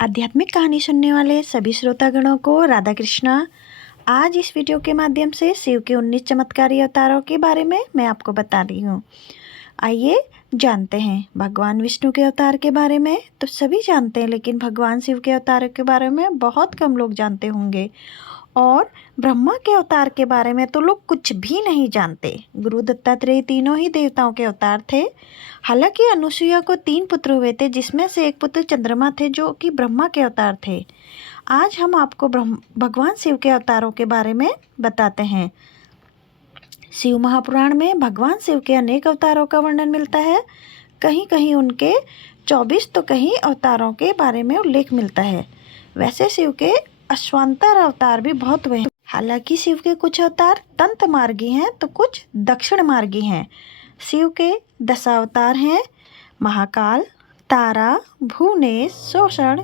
आध्यात्मिक कहानी सुनने वाले सभी श्रोतागणों को राधा कृष्णा। आज इस वीडियो के माध्यम से शिव के 19 चमत्कारी अवतारों के बारे में मैं आपको बता रही हूँ। आइए जानते हैं भगवान विष्णु के अवतार के बारे में। तो सभी जानते हैं, लेकिन भगवान शिव के अवतार के बारे में बहुत कम लोग जानते होंगे। और ब्रह्मा के अवतार के बारे में तो लोग कुछ भी नहीं जानते। गुरु दत्तात्रेय तीनों ही देवताओं के अवतार थे। हालांकि अनुसुईया को 3 पुत्र हुए थे, जिसमें से एक पुत्र चंद्रमा थे जो कि ब्रह्मा के अवतार थे। आज हम आपको भगवान शिव के अवतारों के बारे में बताते हैं। शिव महापुराण में भगवान शिव के अनेक अवतारों का वर्णन मिलता है। कहीं कहीं उनके 24 तो कहीं अवतारों के बारे में उल्लेख मिलता है। वैसे शिव के अश्वांतर अवतार भी बहुत हुए हैं। हालांकि शिव के कुछ अवतार तंत्र मार्गी हैं तो कुछ दक्षिण मार्गी हैं। शिव के 10 अवतार हैं: महाकाल, तारा, भुवनेश, शोषण,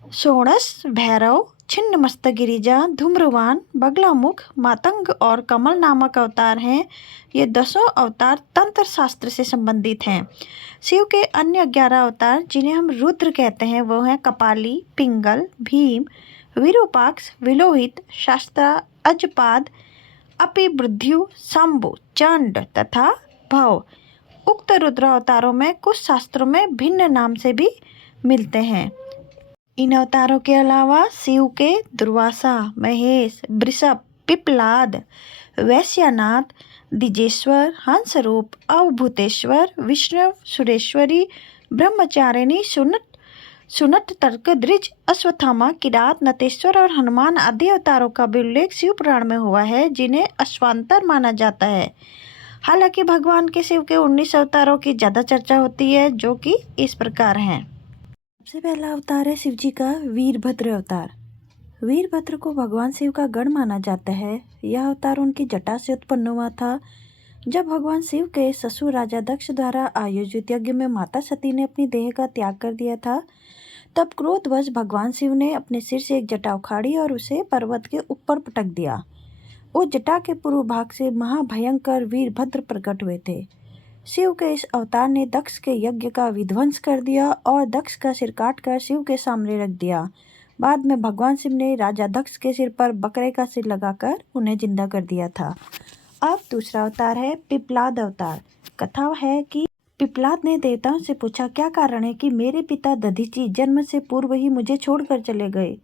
षोडश, भैरव, छिन्न मस्तक गिरिजा, धूम्रवान, बगलामुख, मातंग और कमल नामक अवतार हैं। ये 10 अवतार तंत्र शास्त्र से संबंधित हैं। शिव के अन्य 11 अवतार, जिन्हें हम रुद्र कहते हैं, वो हैं कपाली, पिंगल, भीम, विरूपाक्ष, विलोहित, शास्त्रा, अजपाद, अपिबृध्यु, शंभु, चंड तथा भव। उक्त रुद्र अवतारों में कुछ शास्त्रों में भिन्न नाम से भी मिलते हैं। इन अवतारों के अलावा शिव के दुर्वासा, महेश, वृषभ, पिपलाद, वैश्यनाथ, द्विजेश्वर, हंसरूप, अवभूतेश्वर, विष्णु, सुरेश्वरी, ब्रह्मचारिणी, सुनत, तर्क, द्विज, अश्वत्थामा, किरात, नटेश्वर और हनुमान आदि अवतारों का भी उल्लेख शिव पुराण में हुआ है, जिन्हें अश्वांतर माना जाता है। हालांकि भगवान के शिव के 19 अवतारों की ज़्यादा चर्चा होती है, जो कि इस प्रकार हैं। सबसे पहला अवतार है शिव जी का वीरभद्र अवतार। वीरभद्र को भगवान शिव का गढ़ माना जाता है। यह अवतार उनकी जटा से उत्पन्न हुआ था। जब भगवान शिव के ससुर राजा दक्ष द्वारा आयोजित यज्ञ में माता सती ने अपनी देह का त्याग कर दिया था, तब क्रोधवश भगवान शिव ने अपने सिर से एक जटा उखाड़ी और उसे पर्वत के ऊपर पटक दिया। उस जटा के पूर्व भाग से महाभयंकर वीरभद्र प्रकट हुए थे। शिव के इस अवतार ने दक्ष के यज्ञ का विध्वंस कर दिया और दक्ष का सिर काटकर शिव के सामने रख दिया। बाद में भगवान शिव ने राजा दक्ष के सिर पर बकरे का सिर लगाकर उन्हें जिंदा कर दिया था। अब दूसरा अवतार है पिपलाद अवतार। कथा है कि पिपलाद ने देवताओं से पूछा, क्या कारण है कि मेरे पिता दधीची जन्म से पूर्व ही मुझे छोड़कर चले गए।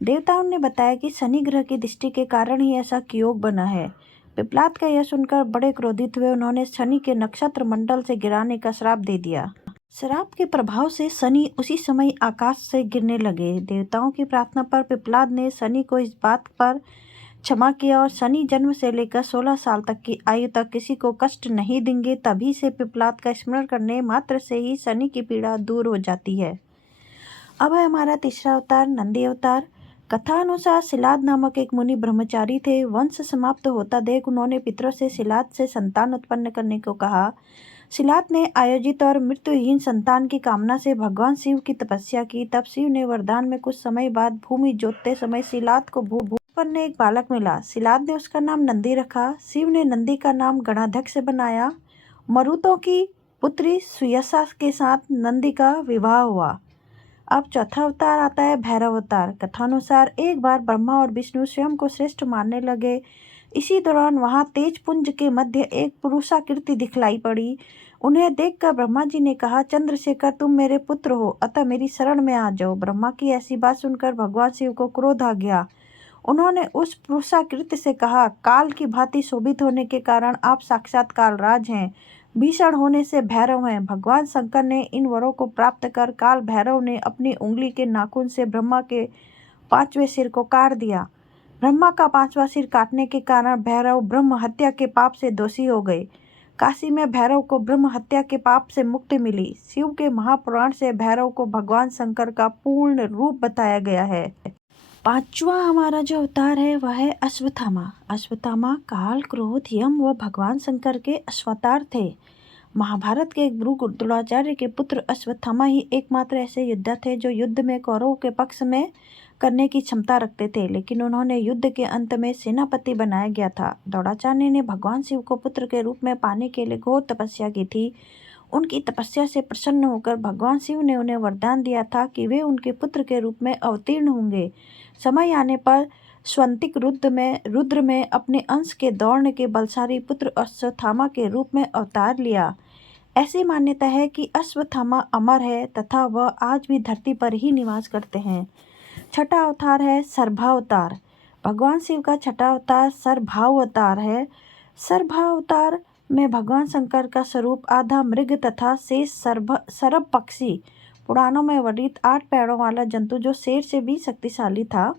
देवताओं ने बताया कि शनि ग्रह की दृष्टि के कारण ही ऐसा योग बना है। पिपलाद का यह सुनकर बड़े क्रोधित हुए। उन्होंने शनि के नक्षत्र मंडल से गिराने का श्राप दे दिया। श्राप के प्रभाव से शनि उसी समय आकाश से गिरने लगे। देवताओं की प्रार्थना पर पिपलाद ने शनि को इस बात पर क्षमा किया और शनि जन्म से लेकर 16 साल तक की आयु तक किसी को कष्ट नहीं देंगे। तभी से पिपलाद का स्मरण करने मात्र से ही शनि की पीड़ा दूर हो जाती है। अब है हमारा तीसरा अवतार नंदी अवतार। कथा अनुसार सिलाद नामक एक मुनि ब्रह्मचारी थे। वंश समाप्त होता देख उन्होंने पितरों से सिलाद से संतान उत्पन्न करने को कहा। सिलाद ने आयोजित और मृत्युहीन संतान की कामना से भगवान शिव की तपस्या की। तब शिव ने वरदान में कुछ समय बाद भूमि जोतते समय सिलाद को भूपन एक बालक मिला। सिलाद ने उसका नाम नंदी रखा। शिव ने नंदी का नाम गणाध्यक्ष बनाया। मरुतों की पुत्री सुयसा के साथ नंदी का विवाह हुआ। अब चौथा अवतार आता है भैरव अवतार। कथानुसार एक बार ब्रह्मा और विष्णु स्वयं को श्रेष्ठ मानने लगे। इसी दौरान वहां तेज पुंज के मध्य एक पुरुषाकृति दिखलाई पड़ी। उन्हें देखकर ब्रह्मा जी ने कहा, चंद्रशेखर, तुम मेरे पुत्र हो, अतः मेरी शरण में आ जाओ। ब्रह्मा की ऐसी बात सुनकर भगवान शिव को क्रोध आ गया। उन्होंने उस पुरुषाकृति से कहा, काल की भांति शोभित होने के कारण आप साक्षात कालराज हैं, भीषण होने से भैरव हैं। भगवान शंकर ने इन वरों को प्राप्त कर काल भैरव ने अपनी उंगली के नाखून से ब्रह्मा के 5वें सिर को काट दिया। ब्रह्मा का 5वां सिर काटने के कारण भैरव ब्रह्म हत्या के पाप से दोषी हो गए। काशी में भैरव को ब्रह्म हत्या के पाप से मुक्ति मिली। शिव के महापुराण से भैरव को भगवान शंकर का पूर्ण रूप बताया गया है। 5वां हमारा जो अवतार है वह है अश्वत्थामा। अश्वत्थामा काल, क्रोध, यम व भगवान शंकर के अश्वतार थे। महाभारत के एक गुरु द्रोणाचार्य के पुत्र अश्वत्थामा ही एकमात्र ऐसे योद्धा थे जो युद्ध में कौरवों के पक्ष में करने की क्षमता रखते थे, लेकिन उन्होंने युद्ध के अंत में सेनापति बनाया गया था। द्रोणाचार्य ने भगवान शिव को पुत्र के रूप में पाने के लिए घोर तपस्या की थी। उनकी तपस्या से प्रसन्न होकर भगवान शिव ने उन्हें वरदान दिया था कि वे उनके पुत्र के रूप में अवतीर्ण होंगे। समय आने पर स्वंतिक रुद्र में अपने अंश के दौड़ने के बलशाली पुत्र अश्वत्थामा के रूप में अवतार लिया। ऐसी मान्यता है कि अश्वत्थामा अमर है तथा वह आज भी धरती पर ही निवास करते हैं। छठा अवतार है सर्भावतार। भगवान शिव का छठा अवतार सर्भावतार है। सर्भावतार में भगवान शंकर का स्वरूप आधा मृग तथा शेष सरभ पक्षी, पुराणों में वर्णित 8 पैरों वाला जंतु जो शेर से भी शक्तिशाली था।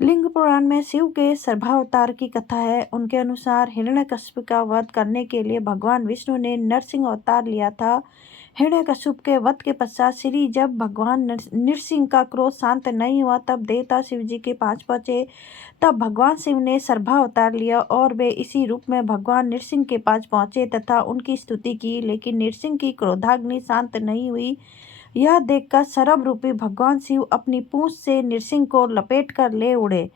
लिंग पुराण में शिव के सर्भावतार की कथा है। उनके अनुसार हिरण्यकश्यप का वध करने के लिए भगवान विष्णु ने नरसिंह अवतार लिया था। हिरण्यकश्यप के वध के पश्चात श्री जब भगवान नरसिंह का क्रोध शांत नहीं हुआ तब देवता शिव जी के पास पहुंचे। तब भगवान शिव ने सर्भावतार लिया और वे इसी रूप में भगवान नरसिंह के पास पहुंचे तथा उनकी स्तुति की, लेकिन नरसिंह की क्रोधाग्नि शांत नहीं हुई। यह देखकर सरभ रूपी भगवान शिव अपनी पूंछ से नरसिंह को लपेट कर ले उड़े।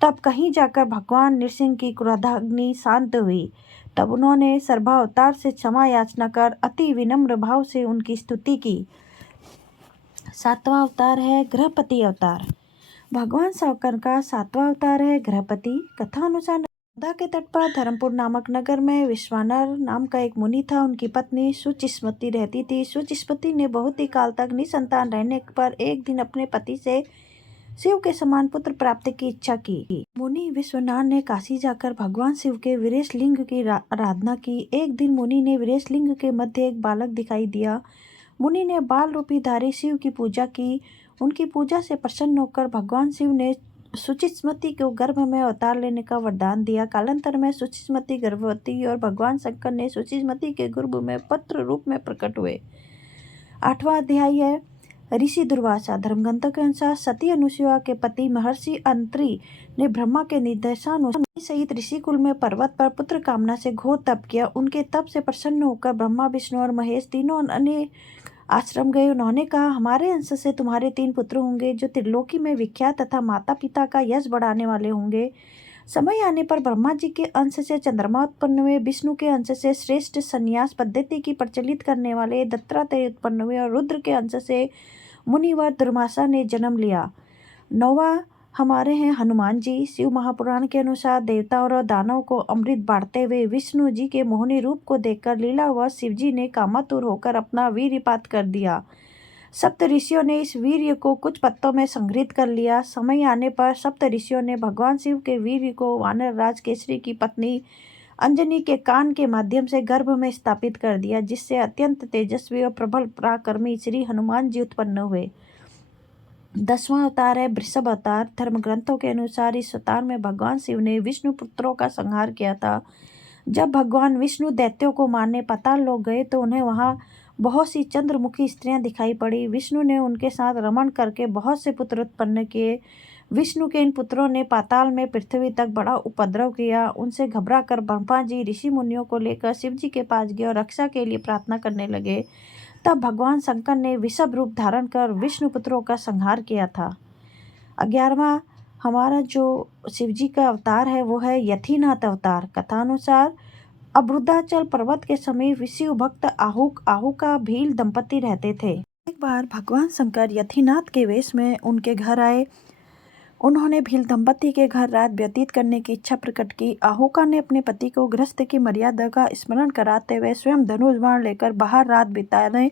तब कहीं जाकर भगवान नरसिंह की क्रोधाग्नि शांत हुई। तब उन्होंने सर्भावतार से क्षमा याचना कर अति विनम्र भाव से उनकी स्तुति की। 7वां अवतार है गृहपति अवतार। भगवान शंकर का 7वां अवतार है गृहपति। कथा अनुसार नर्मदा के तट पर धर्मपुर नामक नगर में विश्वानर नाम का एक मुनि था। उनकी पत्नी सुचिस्मति रहती थी। सुचिस्मति ने बहुत ही काल तक निसंतान रहने पर एक दिन अपने पति से शिव के समान पुत्र प्राप्ति की इच्छा की। मुनि विश्वनाथ ने काशी जाकर भगवान शिव के वीरेश लिंग की आराधना की। एक दिन मुनि ने वीरेश लिंग के मध्य एक बालक दिखाई दिया। मुनि ने बाल रूपी धारी शिव की पूजा की। उनकी पूजा से प्रसन्न होकर भगवान शिव ने सुचिस्मति को गर्भ में अवतार लेने का वरदान दिया। कालांतर में सुचिस्मति गर्भवती और भगवान शंकर ने सुचिस्मति के गर्भ में पुत्र रूप में प्रकट हुए। 8वां अध्याय है ऋषि दुर्वासा। धर्मग्रंथों के अनुसार सती अनुसुईया के पति महर्षि अंत्री ने ब्रह्मा के निर्देशानुसार सहित ऋषि कुल में पर्वत पर पुत्र कामना से घोर तप किया। उनके तप से प्रसन्न होकर ब्रह्मा, विष्णु और महेश तीनों अन्य आश्रम गए। उन्होंने कहा, हमारे अंश से तुम्हारे 3 पुत्र होंगे जो त्रिलोकी में विख्यात तथा माता पिता का यश बढ़ाने वाले होंगे। समय आने पर ब्रह्मा जी के अंश से चंद्रमा उत्पन्न हुए, विष्णु के अंश से श्रेष्ठ संन्यास पद्धति की प्रचलित करने वाले दत्तात्रेय उत्पन्न हुए और रुद्र के अंश से मुनिवर दुर्वासा ने जन्म लिया। 9वां हमारे हैं हनुमान जी। शिव महापुराण के अनुसार देवता और दानव को अमृत बांटते हुए विष्णु जी के मोहनी रूप को देखकर लीलावश शिव जी ने कामातुर होकर अपना वीर्यपात कर दिया। सप्त ऋषियों ने इस वीर्य को कुछ पत्तों में संग्रहित कर लिया। समय आने पर सप्त ऋषियों ने भगवान शिव के वीर्य को वानर राज केसरी की पत्नी अंजनी के कान के माध्यम से गर्भ में स्थापित कर दिया, जिससे अत्यंत तेजस्वी और प्रबल पराक्रमी श्री हनुमान जी उत्पन्न हुए। 10वां अवतार है वृषभ अवतार। धर्म ग्रंथों के अनुसार इस अवतार में भगवान शिव ने विष्णु पुत्रों का संहार किया था। जब भगवान विष्णु दैत्यों को मारने पाताल लोक गए तो उन्हें वहां बहुत सी चंद्रमुखी स्त्रियां दिखाई पड़ी। विष्णु ने उनके साथ रमण करके बहुत से पुत्र उत्पन्न किए। विष्णु के इन पुत्रों ने पाताल में पृथ्वी तक बड़ा उपद्रव किया। उनसे घबरा कर ब्रह्मा जी ऋषि मुनियों को लेकर शिव जी के पास गए और रक्षा के लिए प्रार्थना करने लगे। तब भगवान शंकर ने वृषभ रूप धारण कर विष्णु पुत्रों का संहार किया था। 11वां हमारा जो शिव जी का अवतार है वो है यतिनाथ अवतार। कथानुसार अबृताचल पर्वत के समीप शिव भक्त आहुका भील दंपति रहते थे। एक बार भगवान शंकर यतिनाथ के वेश में उनके घर आए। उन्होंने भील दंपति के घर रात व्यतीत करने की इच्छा प्रकट की। आहुका ने अपने पति को गृहस्थ की मर्यादा का स्मरण कराते हुए स्वयं धनुष बाण लेकर बाहर रात बिताने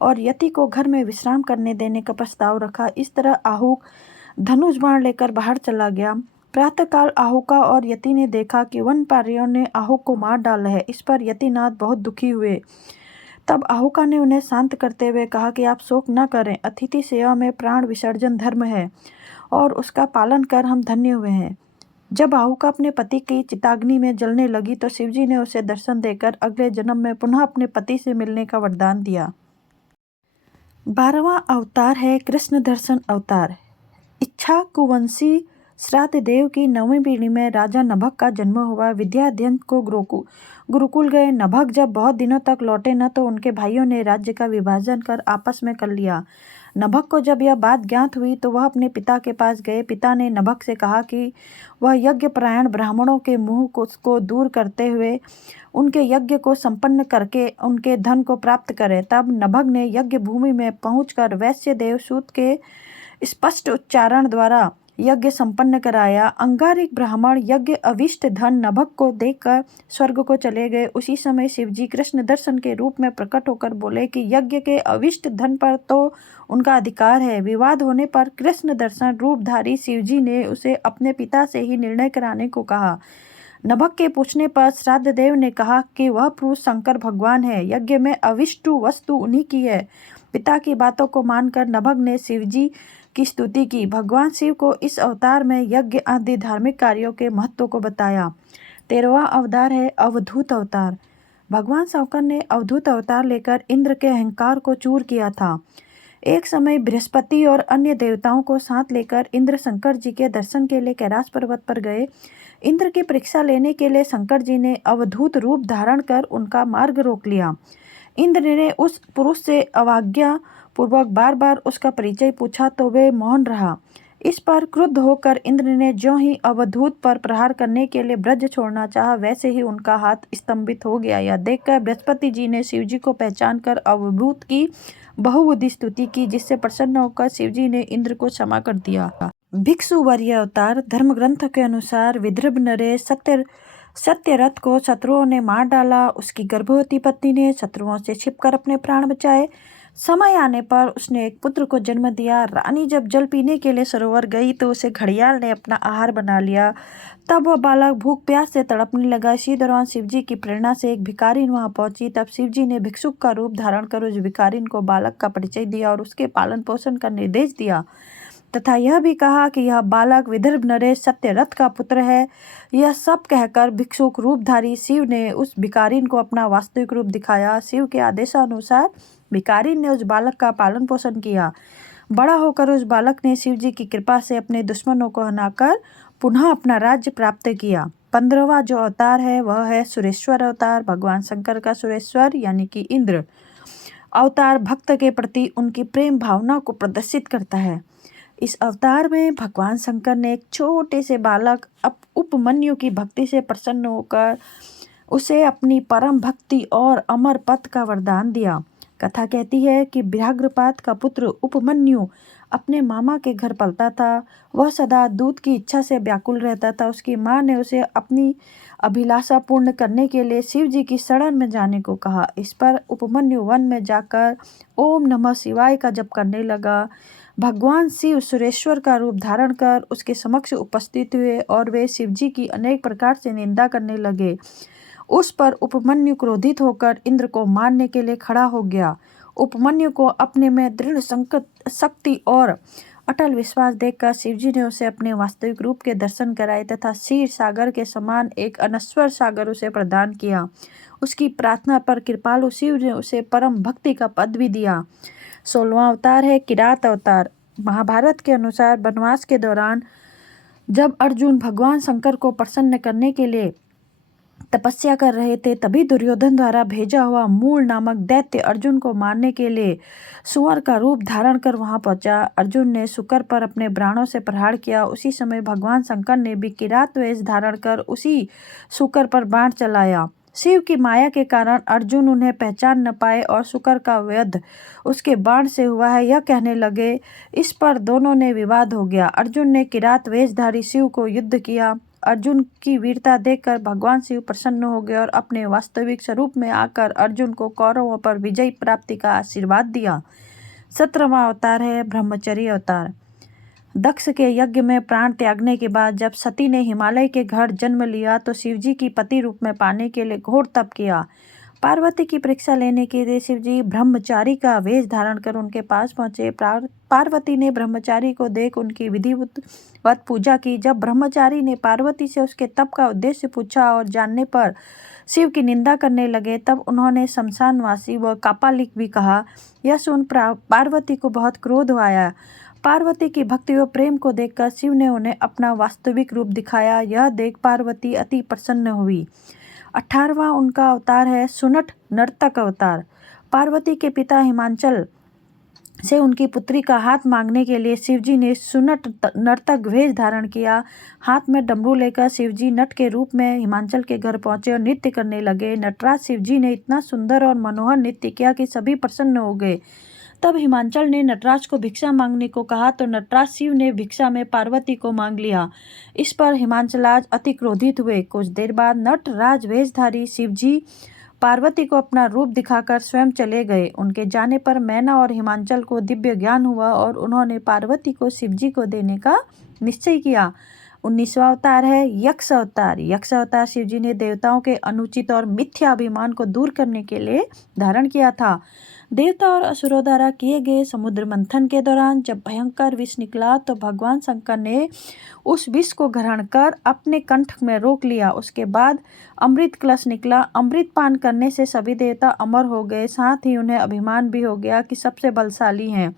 और यति को घर में विश्राम करने देने का प्रस्ताव रखा। इस तरह आहुक धनुष बाण लेकर बाहर चला गया। प्रातःकाल आहुका और यति ने देखा कि वनपारियों ने आहुक को मार डाला है। इस पर यतिनाथ बहुत दुखी हुए। तब आहुका ने उन्हें शांत करते हुए कहा कि आप शोक न करें, अतिथि सेवा में प्राण विसर्जन धर्म है और उसका पालन कर हम धन्य हुए हैं। जब आहुका अपने पति की चिताग्नि में जलने लगी तो शिवजी ने उसे दर्शन देकर अगले जन्म में पुनः अपने पति से मिलने का वरदान दिया। 12वां अवतार है कृष्ण दर्शन अवतार। इक्ष्वाकुवंशी श्राद्ध देव की 9वीं पीढ़ी में राजा नभक का जन्म हुआ। विद्या अध्ययन को गुरुकुल गए। नभक जब बहुत दिनों तक लौटे न तो उनके भाइयों ने राज्य का विभाजन कर आपस में कर लिया। नभक को जब यह बात ज्ञात हुई तो वह अपने पिता के पास गए। पिता ने नभक से कहा कि वह यज्ञपरायण ब्राह्मणों के मुंह को दूर करते हुए उनके यज्ञ को संपन्न करके उनके धन को प्राप्त करे। तब नभग ने यज्ञ भूमि में पहुंचकर वैश्य देवसूत के स्पष्ट उच्चारण द्वारा यज्ञ संपन्न कराया। अंगारिक ब्राह्मण यज्ञ अविष्ट धन नभग को देखकर स्वर्ग को चले गए। उसी समय शिवजी कृष्ण दर्शन के रूप में प्रकट होकर बोले कि यज्ञ के अविष्ट धन पर तो उनका अधिकार है। विवाद होने पर कृष्ण दर्शन रूपधारी शिवजी ने उसे अपने पिता से ही निर्णय कराने को कहा। नभग के पूछने पर श्राद्ध देव ने कहा कि वह पुरुष शंकर भगवान है, यज्ञ में अविष्ट वस्तु उन्हीं की है। पिता की बातों को मानकर नभग ने शिवजी की स्तुति की। भगवान शिव को इस अवतार में यज्ञ आदि धार्मिक कार्यों के महत्व को बताया। 13वां अवतार है अवधूत अवतार। भगवान शंकर ने अवधूत अवतार लेकर इंद्र के अहंकार को चूर किया था। एक समय बृहस्पति और अन्य देवताओं को साथ लेकर इंद्र शंकर जी के दर्शन के लिए कैलाश पर्वत पर गए। इंद्र की परीक्षा लेने के लिए शंकर जी ने अवधूत रूप धारण कर उनका मार्ग रोक लिया। इंद्र ने उस पुरुष से अवज्ञा पूर्वक बार बार उसका परिचय पूछा तो वे मौन रहा। इस पर क्रुद्ध होकर इंद्र ने ज्यों ही अवधूत पर प्रहार करने के लिए ब्रज छोड़ना चाहा, वैसे ही उनका हाथ स्तंभित हो गया। यह देखकर बृहस्पति जी ने शिवजी को पहचान कर अवधूत की बहुविधि स्तुति की, जिससे प्रसन्न होकर शिवजी ने इंद्र को क्षमा कर दिया। भिक्षु वर्य अवतार। धर्म ग्रंथ के अनुसार विदर्भ नरेश सत्यरथ को शत्रुओं ने मार डाला। उसकी गर्भवती पत्नी ने शत्रुओं से छिपकर अपने प्राण बचाए। समय आने पर उसने एक पुत्र को जन्म दिया। रानी जब जल पीने के लिए सरोवर गई तो उसे घड़ियाल ने अपना आहार बना लिया। तब वह बालक भूख प्यास से तड़पने लगा। इसी दौरान शिवजी की प्रेरणा से एक भिखारिन वहां पहुंची। तब शिवजी ने भिक्षुक का रूप धारण कर उस भिखारिन को बालक का परिचय दिया और उसके पालन पोषण का निर्देश दिया तथा यह भी कहा कि यह बालक विदर्भ नरेश सत्यरथ का पुत्र है। यह सब कहकर भिक्षुक रूपधारी शिव ने उस भिखारिन को अपना वास्तविक रूप दिखाया। शिव के आदेशानुसार भिखारिन ने उस बालक का पालन पोषण किया। बड़ा होकर उस बालक ने शिव जी की कृपा से अपने दुश्मनों को हराकर पुनः अपना राज्य प्राप्त किया। 15वां जो अवतार है वह है सुरेश्वर अवतार। भगवान शंकर का सुरेश्वर यानी कि इंद्र अवतार भक्त के प्रति उनकी प्रेम भावना को प्रदर्शित करता है। इस अवतार में भगवान शंकर ने एक छोटे से बालक उपमन्यु की भक्ति से प्रसन्न होकर उसे अपनी परम भक्ति और अमर पद का वरदान दिया। कथा कहती है कि व्याघ्रपात का पुत्र उपमन्यु अपने मामा के घर पलता था। वह सदा दूध की इच्छा से व्याकुल रहता था। उसकी माँ ने उसे अपनी अभिलाषा पूर्ण करने के लिए शिव जी की शरण में जाने को कहा। इस पर उपमन्यु वन में जाकर ओम नमः शिवाय का जप करने लगा। भगवान शिव सुरेश्वर का रूप धारण कर उसके समक्ष उपस्थित हुए और वे शिव जी की अनेक प्रकार से निंदा करने लगे। उस पर उपमन्यु क्रोधित होकर इंद्र को मारने के लिए खड़ा हो गया। उपमन्यु को अपने में दृढ़ शक्ति और अटल विश्वास देखकर शिवजी ने उसे अपने वास्तविक रूप के दर्शन कराए तथा क्षीर सागर के समान एक अनश्वर सागर उसे प्रदान किया। उसकी प्रार्थना पर कृपालु शिव ने उसे परम भक्ति का पद भी दिया। 16वां अवतार है किरात अवतार। महाभारत के अनुसार वनवास के दौरान जब अर्जुन भगवान शंकर को प्रसन्न करने के लिए तपस्या कर रहे थे, तभी दुर्योधन द्वारा भेजा हुआ मूल नामक दैत्य अर्जुन को मारने के लिए सुअर का रूप धारण कर वहां पहुंचा। अर्जुन ने शुकर पर अपने बाणों से प्रहार किया। उसी समय भगवान शंकर ने भी किरात वेश धारण कर उसी शुकर पर बाण चलाया। शिव की माया के कारण अर्जुन उन्हें पहचान न पाए और शुकर का वध उसके बाण से हुआ है यह कहने लगे। इस पर दोनों ने विवाद हो गया। अर्जुन ने किरात वेशधारी शिव को युद्ध किया। अर्जुन की वीरता देखकर भगवान शिव प्रसन्न हो गए और अपने वास्तविक स्वरूप में आकर अर्जुन को कौरवों पर विजय प्राप्ति का आशीर्वाद दिया। 17वां अवतार है ब्रह्मचर्य अवतार। दक्ष के यज्ञ में प्राण त्यागने के बाद जब सती ने हिमालय के घर जन्म लिया तो शिवजी की पति रूप में पाने के लिए घोर तप किया। पार्वती की परीक्षा लेने के लिए शिवजी ब्रह्मचारी का वेश धारण कर उनके पास पहुंचे। पार्वती ने ब्रह्मचारी को देख उनकी विधिवत पूजा की। जब ब्रह्मचारी ने पार्वती से उसके तप का उद्देश्य पूछा और जानने पर शिव की निंदा करने लगे, तब उन्होंने शमशानवासी व कापालिक भी कहा। यह सुन पार्वती को बहुत क्रोध आया। पार्वती की भक्ति व प्रेम को देखकर शिव ने उन्हें अपना वास्तविक रूप दिखाया। यह देख पार्वती अति प्रसन्न हुई। 18वां उनका अवतार है सुनट नर्तक अवतार। पार्वती के पिता हिमांचल से उनकी पुत्री का हाथ मांगने के लिए शिवजी ने सुनट नर्तक वेश धारण किया। हाथ में डमरू लेकर शिवजी नट के रूप में हिमांचल के घर पहुंचे और नृत्य करने लगे। नटराज शिवजी ने इतना सुंदर और मनोहर नृत्य किया कि सभी प्रसन्न हो गए। तब हिमांचल ने नटराज को भिक्षा मांगने को कहा तो नटराज शिव ने भिक्षा में पार्वती को मांग लिया। इस पर हिमांचलाज अति क्रोधित हुए। कुछ देर बाद नटराज वेशधारी शिवजी पार्वती को अपना रूप दिखाकर स्वयं चले गए। उनके जाने पर मैना और हिमांचल को दिव्य ज्ञान हुआ और उन्होंने पार्वती को शिवजी को देने का निश्चय किया। 19वां अवतार है यक्ष अवतार। यक्ष अवतार शिवजी ने देवताओं के अनुचित और मिथ्या अभिमान को दूर करने के लिए धारण किया था। देवता और असुरों द्वारा किए गए समुद्र मंथन के दौरान जब भयंकर विष निकला तो भगवान शंकर ने उस विष को ग्रहण कर अपने कंठ में रोक लिया। उसके बाद अमृत कलश निकला। अमृत पान करने से सभी देवता अमर हो गए। साथ ही उन्हें अभिमान भी हो गया कि सबसे बलशाली हैं।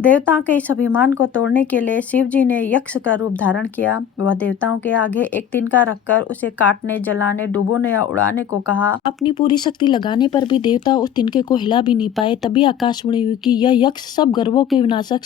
देवताओं के इस अभिमान को तोड़ने के लिए शिवजी ने यक्ष का रूप धारण किया। वह देवताओं के आगे एक तिनका रखकर उसे काटने, जलाने, डुबोने या उड़ाने को कहा। अपनी पूरी शक्ति लगाने पर भी देवता उस तिनके को हिला भी नहीं पाए। तभी आकाशवाणी हुई कि यह यक्ष सब गर्वों के विनाशक